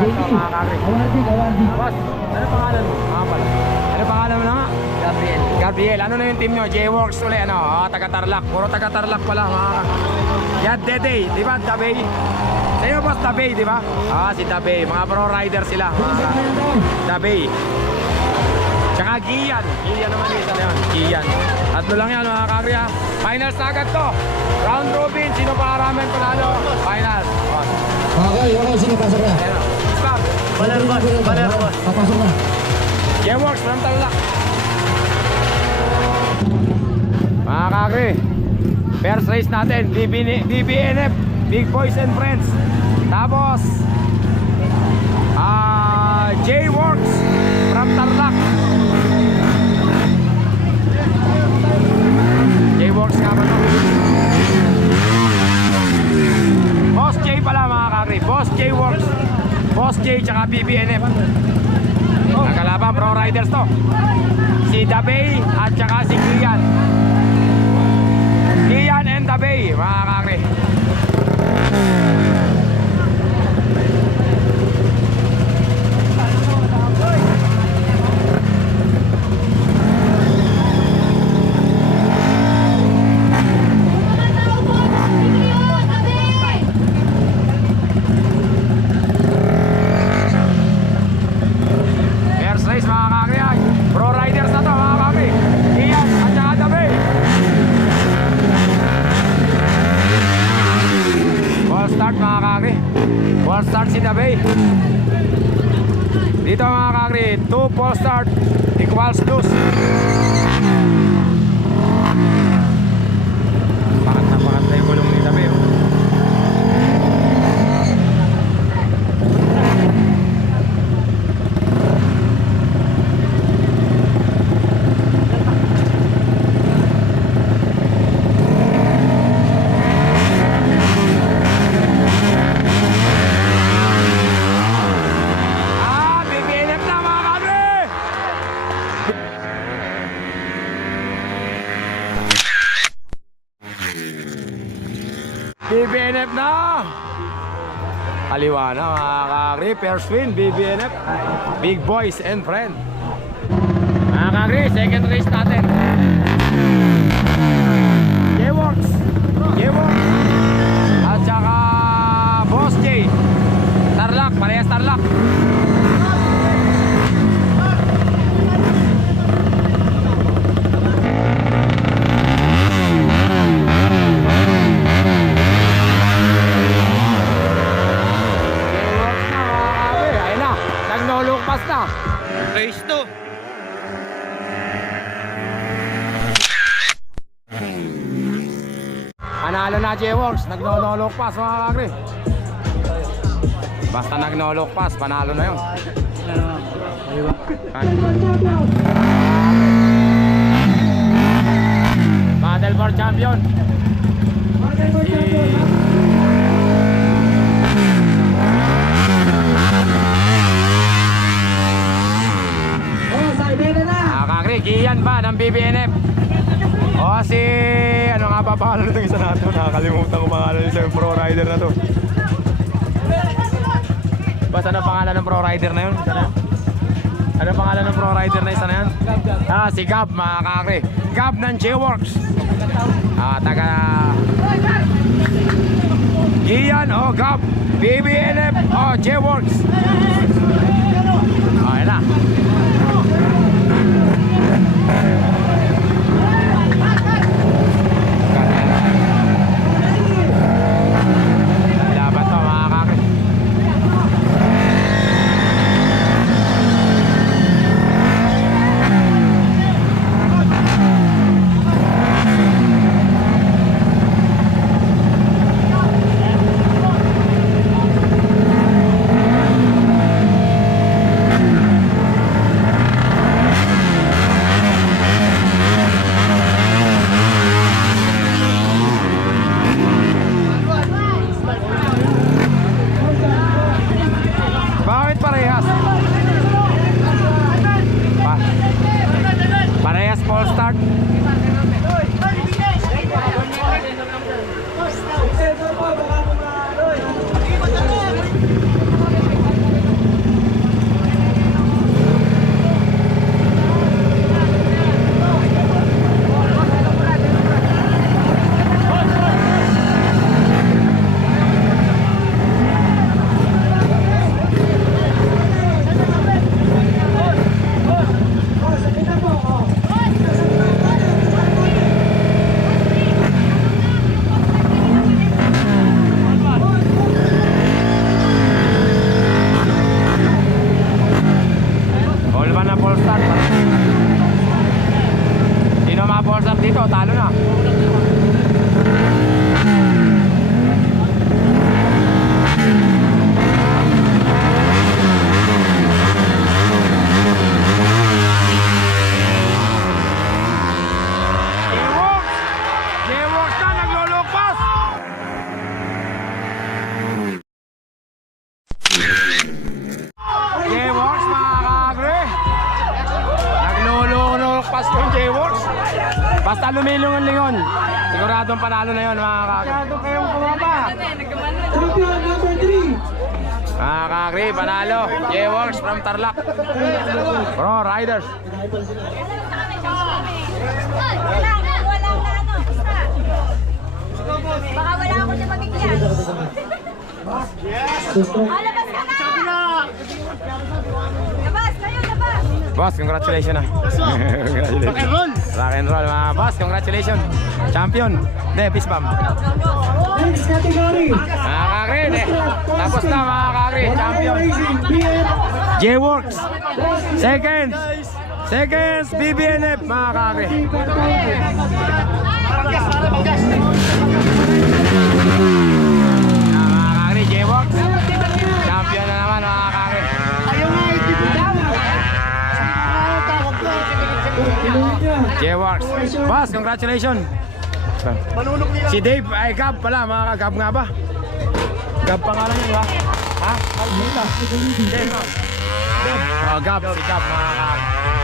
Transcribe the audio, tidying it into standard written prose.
ganito mga kakri. Boss, ano pangalan mo? Pala. Ano pangalan mo na nga? Gabriel. Gabriel, ano na yung team nyo? J-Works ulit, ano? taga-Tarlac. Puro taga-Tarlac pala mga Yan, Dede, di ba? Dabay. Sa'yo, boss, Dabay, di ba? Si Dabay. Mga pro rider sila. Dabay. Tsaka Gian. Gian naman yung isa na yun. Gian. Tatlo lang yan mga kakri ha. Finals na agad to. Round robin. Sino pa aramin panalo? Finals. Okay, sino pasok na? Ayan o. Stop. Baler boss. Papasok na. J-Works from Tarlac. Mga kakri, first race natin, BBNF, Big Boys and Friends. Tapos J-Works from Tarlac. J-Works nga ba no? Boss J pala mga kakri, Boss J-Works, Boss J tsaka BBNF. Ang kalaban, pro riders to. Si Dabay at saka si Kian. Kian and Dabay, mga kakri. First race mga kakri, pro riders na to mga kakri. Kian at saka Dabay. Ball start mga kakri. Ball start si Dabay. Dito mga kakri, 2 ball start equals loose. Pakat na yung gulong ni Dabay. BBNF na mga kakri. BBNF na. Kaliwa na mga kakri. First win, BBNF, Big Boys and Friends. Mga kakri, second race natin. J-Works at saka Boss J. Tarlac, parehas Tarlac. Nagnolokpas na. Race to. Panalo na J-Works. Nagnolokpas mga kakri. Basta nagnolokpas, panalo na yun. Battle for champion. Kakri, Kian ba ng BBNF? Si ano nga ba pangalan nitong isa natin? Nakakalimutan ko pangalan ng isang pro rider na to. Basta ano pangalan ng pro rider na yun? Isa na yun? Ano pangalan ng pro rider na isa na yun? Si Gab mga kakri. Gab ng J-Works. Taga Gian Gab, BBNF J-Works. Ayan na. Laban to mga kakri. enforcer dito, talo na. J-Works na, naglulukpas! J-Works mga kaagre, naglulukpas yung J-Works. Basta lumilungon-lingon, siguradong panalo na yun mga kaagre. Champion number 3. Mga kaagre, panalo J-Works from Tarlac Pro Riders. Wala na ano, basta. Baka wala ako na mabigyan. Labas ka na! Labas, kayo, labas! Boss, congratulations na. Congratulations. Rock and roll. Rock and roll mga boss, congratulations. Champion. Hindi, peace bomb. Next category. Mga kaagre, tapos na mga kaagre, champion. Racing BM. J-Works. Seconds, BBNF mga kaagre. Mga kaagre, J-Works. Champion na naman mga kaagre. J-Works. Boss, congratulations. Si Dave, ay Gab pala, mga Gab nga ba? Gab pangalan niyo ba? Ha? Dave. Oh, Gab, si Gab mga kaagre.